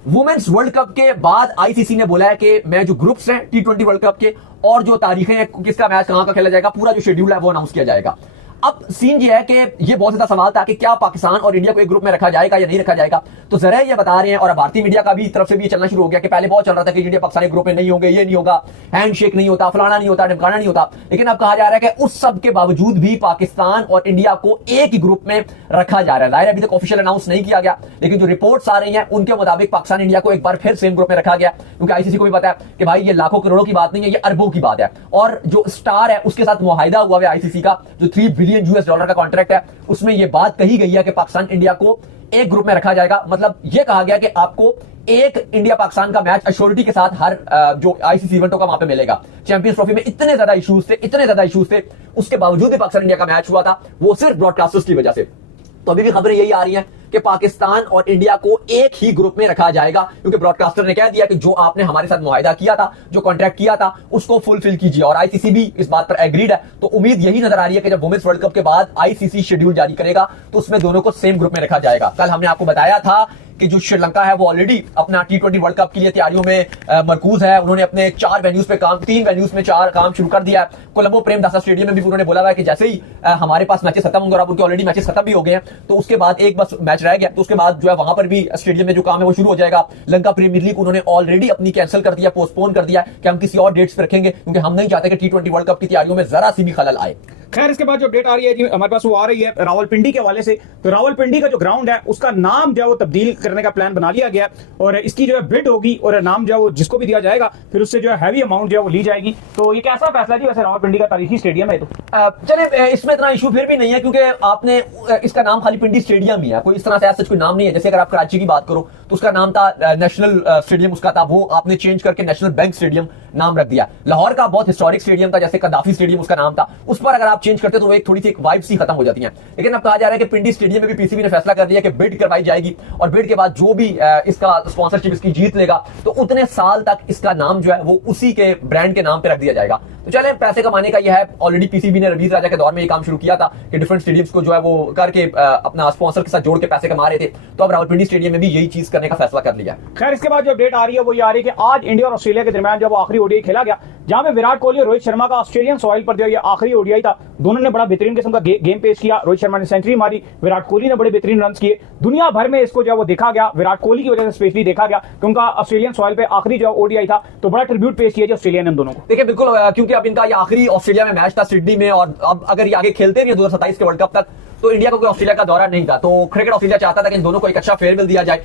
Women's world cup के बाद ICC ने बोला है कि मैं जो ग्रुप्स हैं T20 वर्ल्ड कप के और जो तारीखें हैं किसका मैच कहां का खेला जाएगा, पूरा जो शेड्यूल है वो अनाउंस किया जाएगा। अब सीन ये है कि ये बहुत ज्यादा सवाल था कि क्या पाकिस्तान और इंडिया को एक ग्रुप में रखा जाएगा या नहीं रखा जाएगा। तो जरा ये बता रहे हैं और भारतीय मीडिया का भी तरफ से भी चलना शुरू हो गया कि पहले बहुत चल रहा था कि इंडिया पाकिस्तान एक ग्रुप में नहीं होंगे, ये नहीं होगा, हैंडशेक नहीं होता, फलाना नहीं होता, ढमकाना नहीं होता। लेकिन अब कहा जा रहा है कि उस सब के बावजूद भी पाकिस्तान और इंडिया को एक ही ग्रुप में रखा जा रहा है। जाहिर अभी तक ऑफिशियल अनाउंस नहीं किया गया, लेकिन जो रिपोर्ट्स आ रही हैं उनके मुताबिक पाकिस्तान इंडिया को एक बार फिर सेम ग्रुप में रखा गया, क्योंकि आईसीसी को भी पता है कि भाई ये लाखों करोड़ों की बात नहीं है, ये अरबों की बात है। और जो स्टार है उसके साथ मुआहिदा हुआ है आईसीसी का, जो $3 बिलियन का कॉन्ट्रैक्ट है, उसमें यह बात कही गई है कि पाकिस्तान इंडिया को एक ग्रुप में रखा जाएगा। मतलब यह कहा गया कि आपको एक इंडिया पाकिस्तान का मैच एश्योरिटी के साथ हर जो आईसीसी इवेंटों का वहां पे मिलेगा। चैंपियंस ट्रॉफी में इतने ज्यादा इश्यूज थे, उसके बावजूद भी पाकिस्तान इंडिया का मैच हुआ था, वो सिर्फ ब्रॉडकास्टर्स की वजह से। तो अभी भी खबरें यही आ रही हैं कि पाकिस्तान और इंडिया को एक ही ग्रुप में रखा जाएगा, क्योंकि ब्रॉडकास्टर ने कह दिया कि जो आपने हमारे साथ मुआहिदा किया था, जो कॉन्ट्रैक्ट किया था, उसको फुलफिल कीजिए। और आईसीसी भी इस बात पर एग्रीड है। तो उम्मीद यही नजर आ रही है कि जब वुमेन्स वर्ल्ड कप के बाद आईसीसी शेड्यूल जारी करेगा तो उसमें दोनों को सेम ग्रुप में रखा जाएगा। कल हमने आपको बताया था कि जो श्रीलंका है वो ऑलरेडी अपना T20 वर्ल्ड कप के लिए तैयारियों में मरकूज है। उन्होंने अपने 3 वेन्यूज में काम शुरू कर दिया है। कोलंबो प्रेमदासा स्टेडियम में भी उन्होंने बोला है कि जैसे ही हमारे पास मैचेस खत्म होंगे, और अब उनके ऑलरेडी मैचेस खत्म भी हो गए हैं, तो उसके बाद एक बस मैच रह गया, तो उसके बाद जो है वहां पर भी स्टेडियम में जो काम है वो शुरू हो जाएगा। लंका प्रीमियर लीग उन्होंने ऑलरेडी अपनी कैंसिल कर दिया, पोस्टपोन कर दिया कि हम किसी और डेट्स पे रखेंगे, क्योंकि हम नहीं चाहते कि T20 वर्ल्ड कप की तैयारियों में जरा सी भी खलल आए। खैर, इसके बाद जो अपडेट आ रही है जी हमारे पास वो आ रही है रावलपिंडी के हवाले से। तो रावलपिंडी का जो ग्राउंड है उसका नाम जो है वो तब्दील करने का प्लान बना लिया गया और इसकी जो है बिड होगी और नाम जो है वो जिसको भी दिया जाएगा फिर उससे जो है हैवी अमाउंट जो है वो ली जाएगी। तो ये कैसा फैसला जी? वैसे रावलपिंडी का तारीखी स्टेडियम है। तो चले इसमें इतना इशू फिर भी नहीं है, क्योंकि आपने इसका नाम खाली पिंडी स्टेडियम ही है, कोई इस तरह से ऐसा कोई नाम नहीं है। जैसे अगर आप कराची की बात करो तो उसका नाम था नेशनल स्टेडियम, उसका था, वो आपने चेंज करके नेशनल बैंक स्टेडियम नाम रख दिया। लाहौर का बहुत हिस्टोरिक स्टेडियम था, जैसे कदाफी स्टेडियम उसका नाम था, उस पर अगर आप चेंज करते तो एक थोड़ी सी वाइब सी खत्म हो जाती है। लेकिन अब कहा जा रहा है कि पिंडी स्टेडियम में भी पीसीबी ने फैसला कर लिया कि बिड करवाई जाएगी और बिड के बाद जो भी इसका स्पॉन्सरशिप इसकी जीत लेगा तो उतने साल तक इसका नाम जो है वो उसी के ब्रांड के नाम पे रख दिया जाएगा। तो चले, पैसे कमाने का यह है। ऑलरेडी पीसीबी ने रवीज राजा के दौर में ये काम शुरू किया था कि डिफरेंट स्टेडियम्स को जो है वो करके अपना स्पॉन्सर के साथ जोड़ के पैसे कमा रहे थे। तो अब रावलपिंडी स्टेडियम में भी यही चीज करने का फैसला कर लिया। खैर, इसके बाद जो अपडेट आ रही है वो ये आ रही है कि आज इंडिया और ऑस्ट्रेलिया के दरमियान जब आखिरी ओडीआई खेला गया, जहां पे विराट कोहली और रोहित शर्मा का ऑस्ट्रेलियन सॉइल पर जो ये आखिरी ओडीआई था, दोनों ने बड़ा बेहतरीन किस्म का गेम पेश किया। रोहित शर्मा ने सेंचुरी मारी, विराट कोहली ने बड़े बेहतरीन रन किए। दुनिया भर में इसको जो वो देखा गया, विराट कोहली की वजह से स्पेशली देखा गया कि उनका ऑस्ट्रेलियन सॉइल पे आखिरी जो ओडीआई था, तो बड़ा ट्रिब्यूट पेश किया ऑस्ट्रेलिया ने दोनों को। देखिए बिल्कुल, क्योंकि अब इनका ये आखिरी ऑस्ट्रेलिया में मैच था सिडनी में, और अब अगर ये आगे खेलते नहीं 2027 के वर्ल्ड कप तक तो इंडिया को कोई ऑस्ट्रेलिया का दौरा नहीं था। तो क्रिकेट ऑस्ट्रेलिया चाहता था कि इन दोनों को एक अच्छा फेयरवेल दिया जाए।